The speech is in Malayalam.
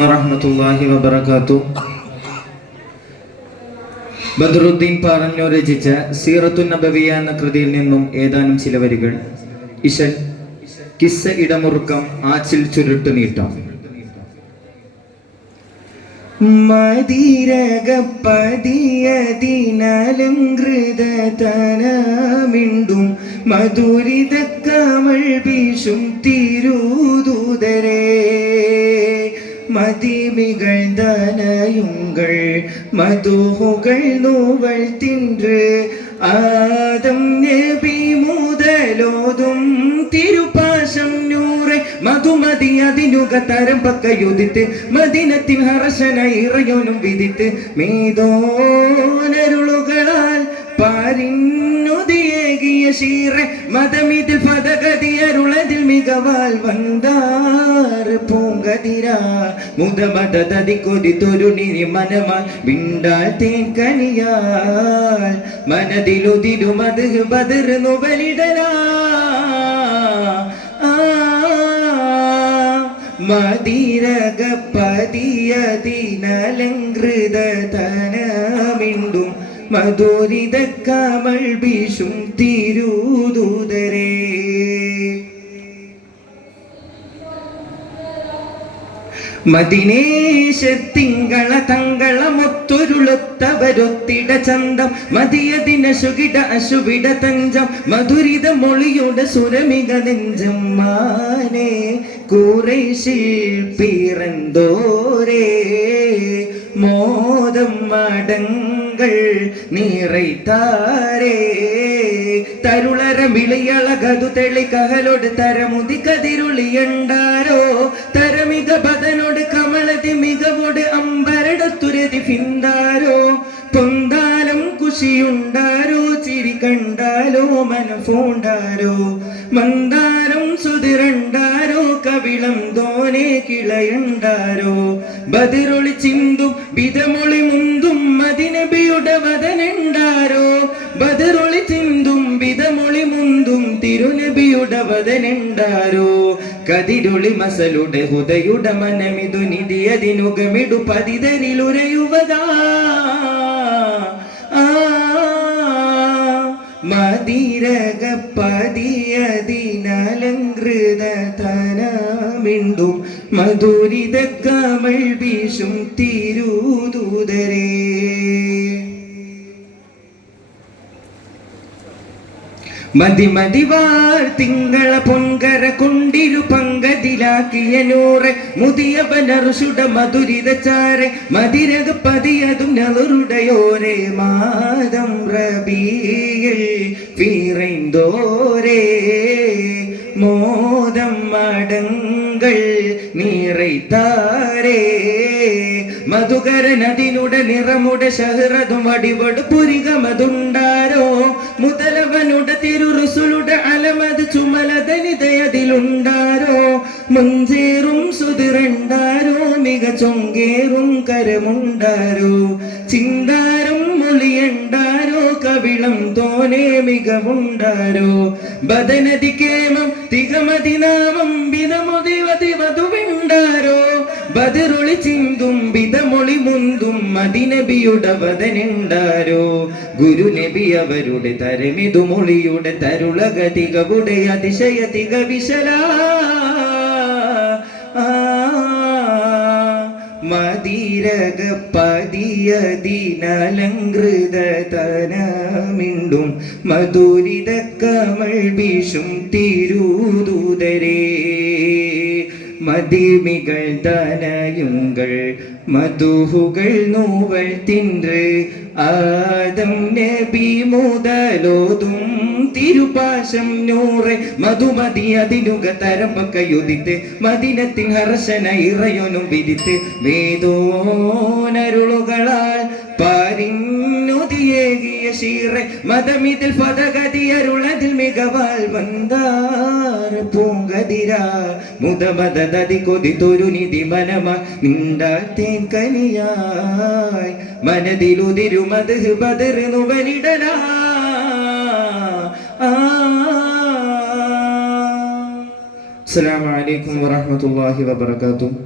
വറഹ്മത്തുള്ളാഹി വബറകാതുഹു. ബദറുദ്ദീൻ പാറന്നൂർ രചിച്ച സീറത്തുൻ നബവിയ എന്ന കൃതിയിൽ നിന്നും ഏതാനും ചില വരികൾ. ഇശൽ കിസ്സ ഇടമുറുക്കം ആച്ചിൽ ചുരുട്ടു നീട്ടം. മദീരകപതിയതിനലങ്കൃതതനമിണ്ടും മധുരിത കമൾ വീശും തിരുദൂതരേ, மதிமிகள் தனயுங்கள் மதுகள் நூவல் தின்று ஆதம் நபி முதலோதும் திருப்பாசம் நூറെ മധുമതി അതിനുക തരം പക്കയുദിത്ത് മദീനത്തിൻ ഹർഷന ഇറയോനും വിദിത്ത് മേദോനരുളുകളാൽ പാരിന്നുതിയേകിയ ശീറെ മതമിതിൽ പദഗതിയരുളതിൽ മികവാൽ വന്താർ പൂങ്കതിരാ മുതമതതി കൊതിത്തൊരു നിരി മനമാൽ വിണ്ടാൽ തേൻ കനിയാൽ മനതിലുതിരും അത് ബദർ നുവലിടലാ. മദീരകപതിയതിനലങ്കൃതതനമിണ്ടും മധുരിത കമൾ വീശും തിരുദൂതരേ, മദിനേശത്തിങ്കള തങ്കളമൊത്തൊരുളൊത്തവരൊത്തിട ചന്തം മതിയതിന ശുകിട അശുവിട തഞ്ചം മധുരിത മൊളിയുടെ സുരമിക നെഞ്ചം മാനേ കൂറൈശിൽ പിറന്തോരേ മോദം മടങ്ങൾ നിറൈത്താരേ തരുളര വിളിയളകതു തെളിക്കഹലോട് തരമുതി കതിരുളിയണ്ടാരോ തരമിക ബദനോട് കമളതി മികവോട് അമ്പരടത്തുരതി ഫിന്താരോ പൊന്താലും കുശിയുണ്ടാരോ ചിരി കണ്ടാലോ മനഫോണ്ടാരോ മന്ദാരം സുതിരണ്ടാരോ കവിളം തോനെ കിളയണ്ടാരോ ബദിറൊളി ചിന്തും വിധമൊളി മുന്തും മദിനബിയുടെ വദനുണ്ടാരോ ബദിറൊളി ചിന്തും വിധമൊളി മുന്തും തിരുനബിയുടെ വദനുണ്ടാരോ കതിരൊളി മസലുടെ ഹുദയുടെ മനമിതു നിധിയതിനുഗമിടു പതിതരിലുരയുവതാ. മദീരകപതിയതിനലങ്കൃതതനമിണ്ടും മധുരിത കമൾ വീശും തിരുദൂതരേ, മതിമതിവാർ തിങ്കള പൊൻകര കൊണ്ടിരു പങ്കതിലാക്കിയ നൂറെ മുതിയവനറുഷുട മധുരിത ചാരെ മതിരകപതിയതും നളുരുടയോരെ മാതം റബീയിൽ വീറൈന്തോരേ മോദം മടങ്ങൾ നിറൈത്താരേ മധുകര നദിനുട നിറമുട ഷഹ്റതും വടിവട് പുരികമതുണ്ടാരോ മുതലവനുട തിരുറുസുളുടെ അലമത് ചുമലതനിതയതിലുണ്ടാരോ മുഞ്ചേറും സുതിരണ്ടാരോ മിക ചൊങ്കേറും കരമുണ്ടാരോ ചിന്താരം മൊളിയണ്ടാരോ കവിളം തോനെ മികവുണ്ടാരോ ബദനതി കേമം തികമതിനാമം വിധമുതിവതി വധുവിണ്ടാരോ ബദിറുളി ചിന്തും വിധമൊളി മുന്തും മദിനബിയുടെ വദനുണ്ടാരോ ഗുരുനബി അവരുടെ തരമിതു മൊളിയുടെ തരുളഗതികളുടെ അതിശയ തിക വിശലാ. മദീരകപതിയതിനലങ്കൃതതനമിണ്ടും മധുരിത കമൾ വീശും തിരുദൂതരേ, മതിമികൾ തനയുങ്ങൾ മധുഹുകൾ നൂവൽ തിன்று ആദം നബി മുതലോതും തിരുപാശം നൂറെ മധുമതി അതിനുക തരമ്പക്കയുദിത്ത് മദീനത്തിൻ ഹർഷന ഇറയോനും വിദിത്ത് വേദോനരുളുകളാൽ പാരിന്നുതിയേകിയ ശീറെ മതമിതിൽ പദഗതിയരുളതിൽ മികവാൽ വന്താർ പൂങ്കതിരാ മുതമതതി കൊതിത്തൊരു നിധി മനമാ നിണ്ടാൽ തേൻ കനിയായി മനതിലുതിരുമത് ബദർ നുവലിടലാ. അസ്സലാമു അലൈക്കും വറഹ്മത്തുള്ളാഹി വബറകാതുഹു.